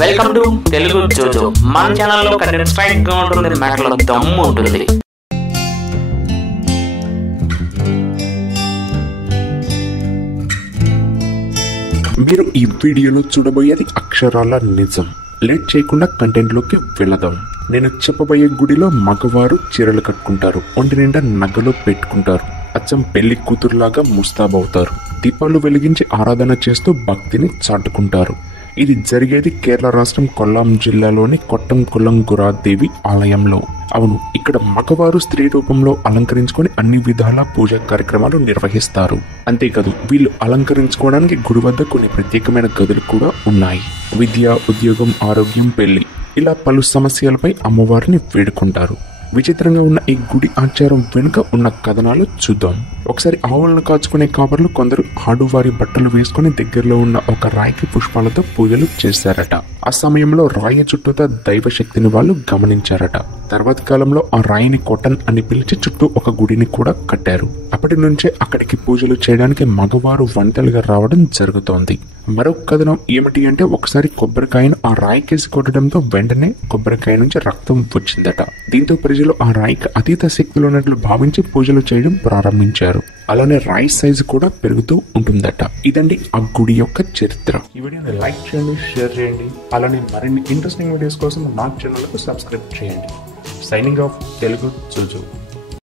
Welcome to Telugu జోజో. మన ఛానల్లో కంటెంట్ స్ట్రైక్ గా ఉంటుంది, మ్యాటర్లో దమ్ము ఉంటుంది. మీరు ఈ వీడియోలో చూడబోయేది అక్షరాల నిజం. లేట్ చేయకుండా కంటెంట్ లోకి వెళదాం. నేను చెప్పబోయే గుడిలో మగవారు చీరలు కట్టుకుంటారు, ఒంటి నిండా నగలు పెట్టుకుంటారు, అచ్చం పెళ్లి కూతురులాగా ముస్తాబవుతారు, దీపాలు వెలిగించి ఆరాధన చేస్తూ భక్తిని చాటుకుంటారు. ఇది జరిగేది కేరళ రాష్ట్రం కొల్లాం జిల్లాలోని కొట్టంకులంగురాదేవి ఆలయంలో. అవును, ఇక్కడ మగవారు స్త్రీ రూపంలో అలంకరించుకొని అన్ని విధాల పూజా కార్యక్రమాలు నిర్వహిస్తారు. అంతేకాదు, వీళ్ళు అలంకరించుకోవడానికి గుడి వద్ద కొన్ని ప్రత్యేకమైన గదులు కూడా ఉన్నాయి. విద్య, ఉద్యోగం, ఆరోగ్యం, పెళ్లి, ఇలా పలు సమస్యలపై అమ్మవారిని వేడుకుంటారు. విచిత్రంగా ఉన్న ఈ గుడి ఆచారం వెనుక ఉన్న కథనాలు చూద్దాం. ఒకసారి ఆవులను కాచుకునే కాపర్లు కొందరు ఆడువారి బట్టలు వేసుకుని దగ్గరలో ఉన్న ఒక రాయికి పుష్పాలతో పూజలు చేశారట. ఆ సమయంలో రాయి చుట్టూతా దైవశక్తిని వాళ్ళు గమనించారట. తర్వాత కాలంలో ఆ రాయిని కొట్టన్ అని పిలిచి చుట్టూ ఒక గుడిని కూడా కట్టారు. అప్పటి నుంచే అక్కడికి పూజలు చేయడానికి మగవారు వంటలుగా రావడం జరుగుతోంది. మరొక కథనం ఏమిటి అంటే, ఒకసారి కొబ్బరికాయను ఆ రాయికేసి కొట్టడంతో వెంటనే కొబ్బరికాయ నుంచి రక్తం వచ్చిందట. దీంతో ప్రజలు ఆ రాయికి అతీత శక్తులు ఉన్నట్లు భావించి పూజలు చేయడం ప్రారంభించారు. అలానే రాయి సైజు కూడా పెరుగుతూ ఉంటుందట. ఇదండి ఆ గుడి యొక్క చరిత్ర. ఈ వీడియోని లైక్ చేయండి, షేర్ చేయండి. అలానే మరిన్ని ఇంట్రెస్టింగ్ వీడియోస్ కోసం నా ఛానల్ కు సబ్స్క్రైబ్ చేయండి. సైనింగ్ ఆఫ్, తెలుగు జోజో.